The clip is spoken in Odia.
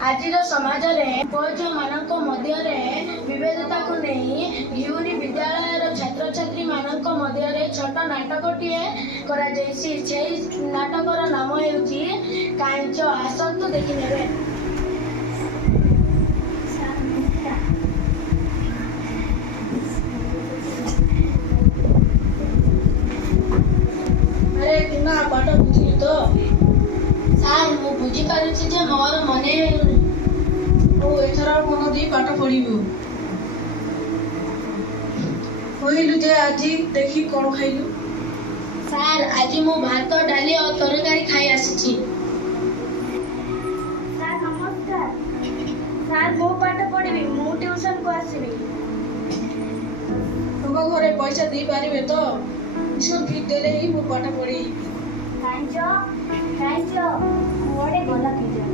ଆଜିର ସମାଜରେ ପୁଅ ଝିଅମାନଙ୍କ ମଧ୍ୟରେ ବିଭେଦତାକୁ ନେଇ ଘିଉରି ବିଦ୍ୟାଳୟର ଛାତ୍ରଛାତ୍ରୀମାନଙ୍କ ମଧ୍ୟରେ ଛୋଟ ନାଟକଟିଏ କରାଯାଇଛି। ସେହି ନାଟକର ନାମ ହେଉଛି କାଇଁଚ। ଆସନ୍ତୁ ଦେଖିନେବେ। ଆରେ କିନା ପାଠ ବୁଝିଲୁ ତ? ସାର୍, ମୁଁ ବୁଝିପାରୁଛି ଯେ ମୋର ମନେ ହେଉନି। ହଉ, ଏଥର ମନ ଦେଇ ପାଠ ପଢିବୁ। କହିଲୁ ଯେ ଆଜି ଦେଖି କଣ ଖାଇଲୁ? ସାର୍, ଆଜି ମୁଁ ଭାତ, ଡାଲି ଓ ତରକାରୀ ଖାଇ ଆସିଛି। ସାର୍ ନମସ୍କାର। ସାର୍, ମୁଁ ପାଠ ପଢ଼ିବି। ମୁଁ ଟ୍ୟୁସନକୁ ଆସିବି। ତୁମ ଘରେ ପଇସା ଦେଇପାରିବେ ତ? ଟ୍ୟୁସନ ଫି ଦେଲେ ହିଁ ମୁଁ ପାଠ ପଢିବି। କାଇଁଚ କୁଆଡ଼େ ଗଲା କେଜାଣି?